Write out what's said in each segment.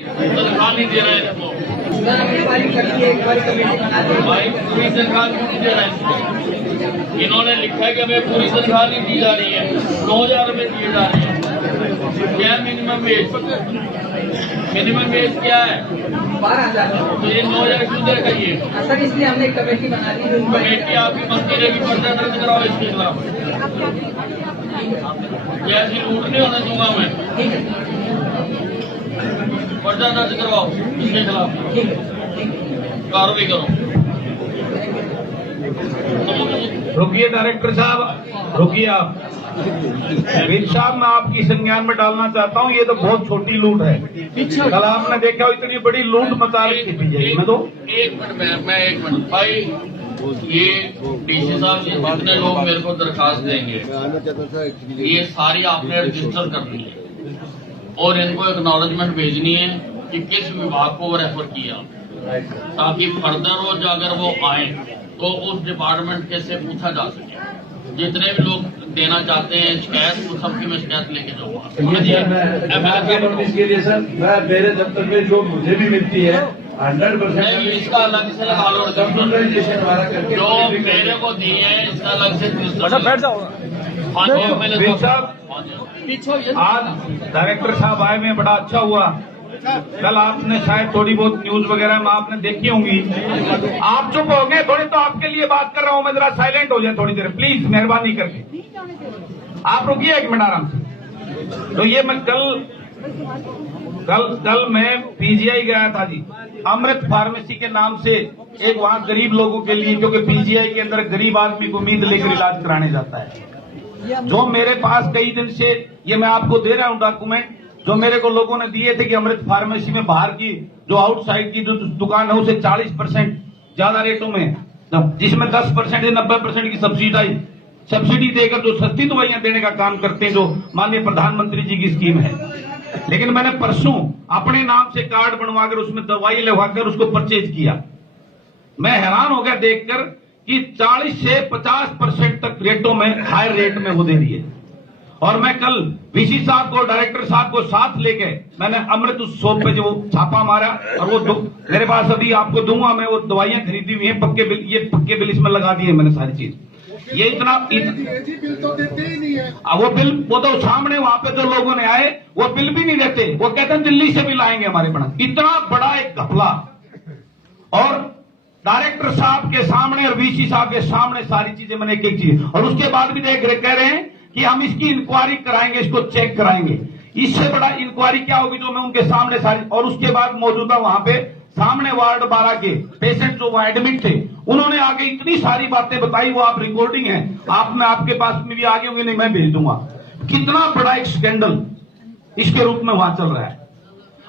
तनख्वाह नहीं दे रहा है इसको भाई, पूरी तनख्वाह क्यों नहीं दे रहा है इसको? इन्होंने लिखा है कि हमें पूरी तनख्वाह नहीं दी जा रही है, 9,000 रुपए दिए जा रहे हैं। क्या मिनिमम वेज? मिनिमम वेज क्या है? 12,000। तो ये 9,000 क्यों देगा ये? सर इसलिए हमने कमेटी बना दी। कमेटी आपकी बनती रहेगी, पर्चा दर्ज कराओ इसके खिलाफ। ऐसी लूट नहीं होने दूंगा मैं, पर्चा दर्ज करवाओ इसके खिलाफ, कार्रवाई करो। रुकिए डायरेक्टर साहब, रुकिए आप। विज साहब, मैं आपकी संज्ञान में डालना चाहता हूँ, ये तो बहुत छोटी लूट है। कल आपने देखा हो इतनी बड़ी लूट मताल की थी। मैं तो एक मिनट भाई, ये डीसी साहब से जितने लोग मेरे को दरखास्त देंगे, ये सारी आपने रजिस्टर करनी है और इनको एक्नॉलेजमेंट भेजनी है कि किस विभाग को वो रेफर किया, ताकि फर्दर वो अगर वो आए तो उस डिपार्टमेंट के से पूछा जा सके। जितने भी लोग देना चाहते हैं शिकायत, वो सबकी मैं शिकायत लेके जाऊंगा। इसके लिए सर मैं मेरे दफ्तर में जो मुझे भी मिलती है 100% इसका अलग से लगा लो, कंप्यूटराइजेशन हमारा करके जो मेरे को दिए हैं इसका अलग से बैठ जाओ। आज डायरेक्टर साहब आए में बड़ा अच्छा हुआ। कल आपने शायद थोड़ी बहुत न्यूज वगैरह में आपने देखी होंगी। आप चुप हो गए थोड़ी, तो आपके लिए बात कर रहा हूं मैं, जरा साइलेंट हो जाए थोड़ी देर प्लीज, मेहरबानी करके। आप रुकिए एक मिनट आराम से। तो ये मैं कल मैं पीजीआई गया था जी, अमृत फार्मेसी के नाम से एक वहां गरीब लोगों के लिए, क्योंकि पीजीआई के अंदर गरीब आदमी को उम्मीद लेकर इलाज कराने जाता है। जो मेरे पास कई दिन से, ये मैं आपको दे रहा हूं डॉक्यूमेंट, जो मेरे को लोगों ने दिए थे कि अमृत फार्मेसी में बाहर की जो आउटसाइड की जो दुकान है उसे 40% ज्यादा रेटों में, जिसमें 10% या 90% की सब्सिडी देकर जो सस्ती दवाइयां देने का काम करते हैं, जो माननीय प्रधानमंत्री जी की स्कीम है। लेकिन मैंने परसों अपने नाम से कार्ड बनवाकर उसमें दवाई लगवाकर उसको परचेज किया। मैं हैरान हो गया देखकर कि 40 से 50% तक रेटों में, हाई रेट में वो दे रही है। और मैं कल वीसी साहब को, डायरेक्टर साहब को साथ लेके मैंने अमृत उत्सव पे जो छापा मारा, और वो मेरे पास अभी आपको दूंगा मैं, वो दवाइयां खरीदी हुई हैं, पक्के बिल, ये पक्के बिल इसमें लगा दिए मैंने सारी चीज। ये इतना बिल तो देते ही नहीं है। वो बिल, वो तो सामने वहां पे जो लोगों ने आए वो बिल भी नहीं देते, वो कहते हैं दिल्ली से बिल आएंगे हमारे पास। इतना बड़ा एक घपला, और डायरेक्टर साहब के सामने और वीसी साहब के सामने सारी चीजें मैंने एक एक चीज, और उसके बाद भी कह रहे हैं कि हम इसकी इंक्वायरी कराएंगे, इसको चेक कराएंगे। इससे बड़ा इंक्वायरी क्या होगी जो मैं उनके सामने सारी, और उसके बाद मौजूदा वहां पे सामने वार्ड 12 के पेशेंट जो वहां एडमिट थे, उन्होंने आगे इतनी सारी बातें बताई, वो आप रिकॉर्डिंग है, आप में आपके पास में भी आगे होंगे, नहीं मैं भेज दूंगा। कितना बड़ा एक स्कैंडल इसके रूप में वहां चल रहा है।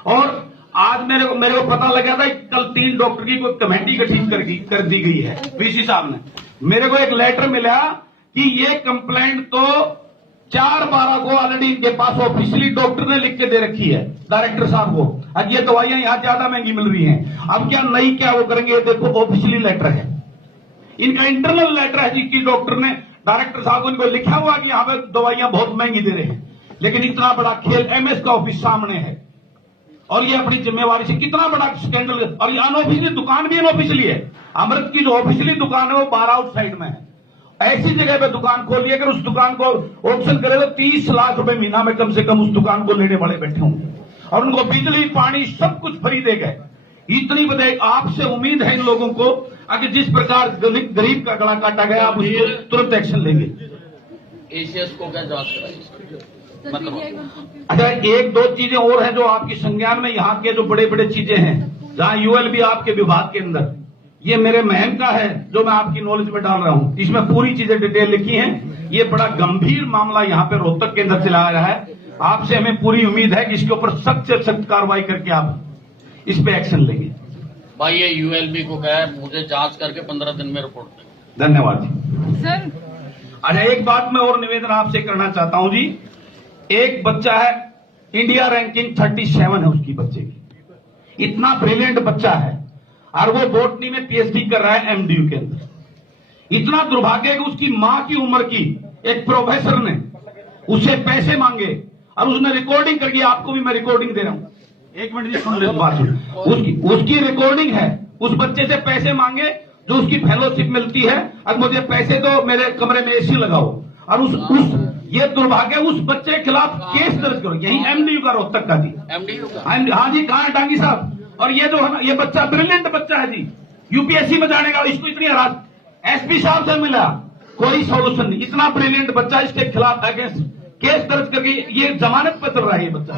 और आज मेरे को पता लगा था कि कल 3 डॉक्टर की कोई कमेटी गठित कर दी गई है वीसी साहब ने। मेरे को एक लेटर मिला कि ये कंप्लेंट तो 4/12 को ऑलरेडी इनके पास ऑफिशियली डॉक्टर ने लिख के दे रखी है डायरेक्टर साहब को। अब ये दवाइयां यहां ज्यादा महंगी मिल रही हैं, अब क्या नई क्या वो करेंगे, ये देखो ऑफिशियली लेटर है इनका, इंटरनल लेटर है जिसकी डॉक्टर ने डायरेक्टर साहब को इनको लिखा हुआ कि यहां पर दवाइयां बहुत महंगी दे रहे हैं। लेकिन इतना बड़ा खेल, एमएस का ऑफिस सामने है, और ये अपनी जिम्मेवारी से कितना बड़ा स्कैंडल। और ये अनऑफिशियली दुकान भी अनऑफिशियली है। अमृत की जो ऑफिशियली दुकान है वो 12 आउट साइड में है। ऐसी जगह पे दुकान खोलिए, अगर उस दुकान को ऑप्शन करे तो 30 लाख रुपए महीना में कम से कम उस दुकान को लेने वाले बैठे होंगे, और उनको बिजली पानी सब कुछ फ्री दे गए। इतनी बड़े आपसे उम्मीद है इन लोगों को, अगर जिस प्रकार गरीब का गला काटा गया, आप उसको तुरंत एक्शन लेंगे। एसीएस को क्या जांच कराई? मतलब अच्छा, 1-2 चीजें और हैं जो आपकी संज्ञान में, यहाँ के जो बड़े बड़े चीजें हैं, जहां यूएलबी आपके विभाग के अंदर, ये मेरे महम का है जो मैं आपकी नॉलेज में डाल रहा हूं, इसमें पूरी चीजें डिटेल लिखी हैं। ये बड़ा गंभीर मामला यहाँ पे रोहतक के अंदर चलाया रहा है। आपसे हमें पूरी उम्मीद है कि इसके ऊपर सख्त से सख्त कार्रवाई करके आप इस पे एक्शन लेंगे। भाई ये यूएलबी को कहा है मुझे जांच करके 15 दिन में रिपोर्ट दें। धन्यवाद जी। सर अच्छा, एक बात मैं और निवेदन आपसे करना चाहता हूं जी। एक बच्चा है, इंडिया रैंकिंग 37 है उसकी, बच्चे की, इतना ब्रिलियंट बच्चा है, और वो बॉटनी में पीएचडी कर रहा है एमडीयू के अंदर। इतना दुर्भाग्य है कि उसकी मां की उम्र की एक प्रोफेसर ने उससे पैसे मांगे, और उसने रिकॉर्डिंग करके, आपको भी मैं रिकॉर्डिंग दे रहा हूं, एक मिनट जी, सुन ले बात सुन। उसकी रिकॉर्डिंग है, उस बच्चे से पैसे मांगे जो उसकी फेलोशिप मिलती है, अब मुझे पैसे दो, मेरे कमरे में एसी लगाओ, और उस ये दुर्भाग्य, उस बच्चे के खिलाफ केस दर्ज करो। यही एमडीयू का, रोहतक का जी। एमडीयू का? हाँ जी, कहाँ है डांगी साहब? और ये जो है ना, ये बच्चा ब्रिलियंट बच्चा है जी, यूपीएससी में जाने का, इसको इतनी एसपी साहब से मिला, कोई सोल्यूशन नहीं। इतना ब्रिलियंट बच्चा, इसके खिलाफ अगेंस्ट केस दर्ज करके ये जमानत पर चल रहा है। ये बच्चा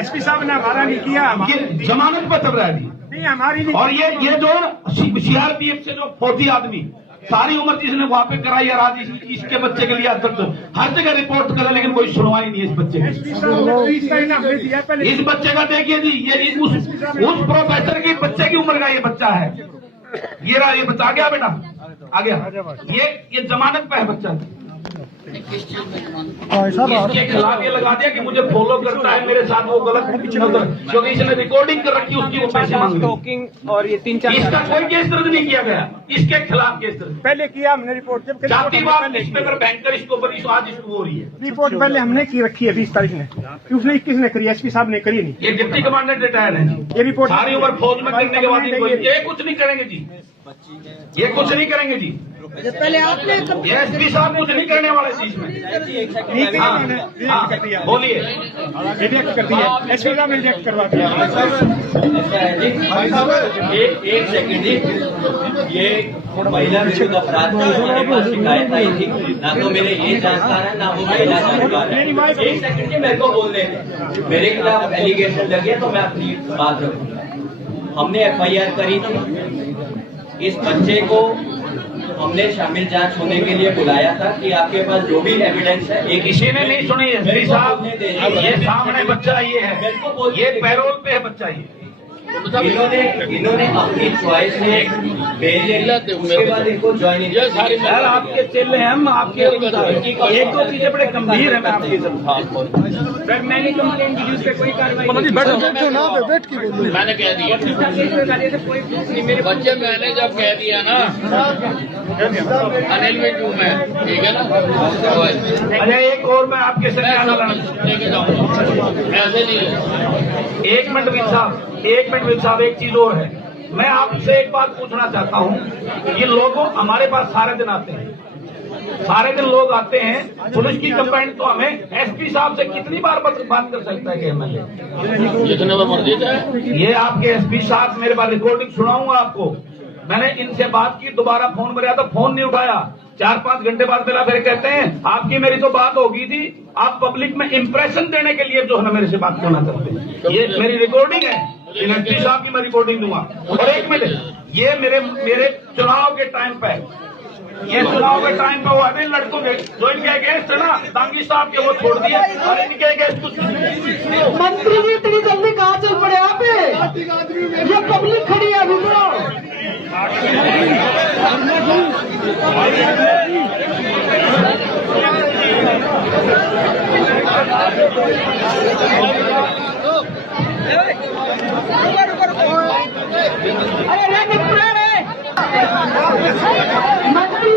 एसपी साहब ने हमारा नहीं किया, ये जमानत पर चल रहा है जी। नहीं हमारी नहीं। और ये जो सीआरपीएफ से जो फौजी आदमी सारी उम्र जिसने वहां पे कराई है, आज इसके बच्चे के लिए हर जगह रिपोर्ट करे, लेकिन कोई सुनवाई नहीं है इस बच्चे की। इस बच्चे का देखिए जी, ये उस प्रोफेसर की बच्चे की उम्र का ये बच्चा है। ये रहा, ये बच्चा आ गया बेटा, आ गया। ये जमानत पे है बच्चा। इसके खिलाफ ये लगा दिया कि मुझे फॉलो करता है, मेरे साथ वो गलत, क्योंकि इसने रिकॉर्डिंग कर रखी, उसकी वो पैसे मांग रही। और ये 3-4 इसका कोई केस दर्ज नहीं किया गया, इसके खिलाफ केस दर्ज पहले किया हमने रिपोर्ट, जब जातिवाद इस पेपर बैंकर इसको ऊपर आज इसको हो रही है। रिपोर्ट पहले हमने की रखी है 20 तारीख ने, उसने 21 ने करी, एसपी साहब ने करी नहीं। ये डिप्टी कमांडेंट रिटायर है, ये रिपोर्ट सारी उम्र फौज में करने के बाद ये कुछ नहीं करेंगे जी, ये कुछ नहीं करेंगे जी। पहले आपने एसपी साहब कुछ नहीं करने वाले चीज में। बोलिए। रिजेक्ट कर दिया, एसपी साहब ने रिजेक्ट करवा दिया। एक सेकंड जी, ये महिला विरुद्ध अपराध की हमारे पास शिकायत आई थी, ना तो मेरे ये जानकार है, ना वो महिला जानकार है। एक सेकंड जी, मेरे को बोलने दें। मेरे खिलाफ एलिगेशन लगे तो मैं अपनी बात रखूंगा। हमने एफआईआर करी थी, इस बच्चे को हमने शामिल जांच होने के लिए बुलाया था कि आपके पास जो भी एविडेंस है। एक किसी ने नहीं सुनी एसपी साहब, ये सामने बच्चा ये है, ये पैरोल पे है बच्चा ये। इन्होंने अपनी चॉइस से बेल ले ली, उसके बाद इनको ज्वाइनिंग। यार आपके चेले हैं हम, आपके एक दो चीजें बड़े गंभीर है। मैं आपकी सर मैंने कंप्लेंट की, उस पर कोई कार्रवाई मैंने कह दिया मेरे बच्चे, मैंने जब कह दिया ना अनिल में क्यों मैं, ठीक है ना। अच्छा एक और मैं आपके से लेके जाऊंगा, ऐसे नहीं। एक मिनट विद साहब, एक चीज और है। मैं आपसे एक बात पूछना चाहता हूँ, ये लोगों हमारे पास सारे दिन आते हैं, सारे दिन लोग आते हैं, पुलिस की कंप्लेंट तो हमें एसपी साहब से कितनी बार बात कर सकता है कि एमएलए जितने बार मर्जी है। ये आपके एसपी साहब, मेरे पास रिकॉर्डिंग सुनाऊंगा आपको। मैंने इनसे बात की, दोबारा फोन कराया तो फोन नहीं उठाया, 4-5 घंटे बाद मिला, फिर कहते हैं आपकी मेरी तो बात हो गई थी, आप पब्लिक में इंप्रेशन देने के लिए जो है ना मेरे से बात करना चाहते हैं। ये मेरी रिकॉर्डिंग है, एसपी साहब की मैं रिकॉर्डिंग दूंगा। और एक मिनट, ये मेरे चुनाव के टाइम पे, ये चुनाव के टाइम पे वो अभी लड़कों के जो इनके अगेंस्ट है ना, दांगी साहब के, वो छोड़ दिए, और इनके अगेंस्ट कुछ मंत्री जी इतनी जल्दी कहाँ चल पड़े आप? ये पब्लिक खड़ी है अभी तो। अरे मंत्री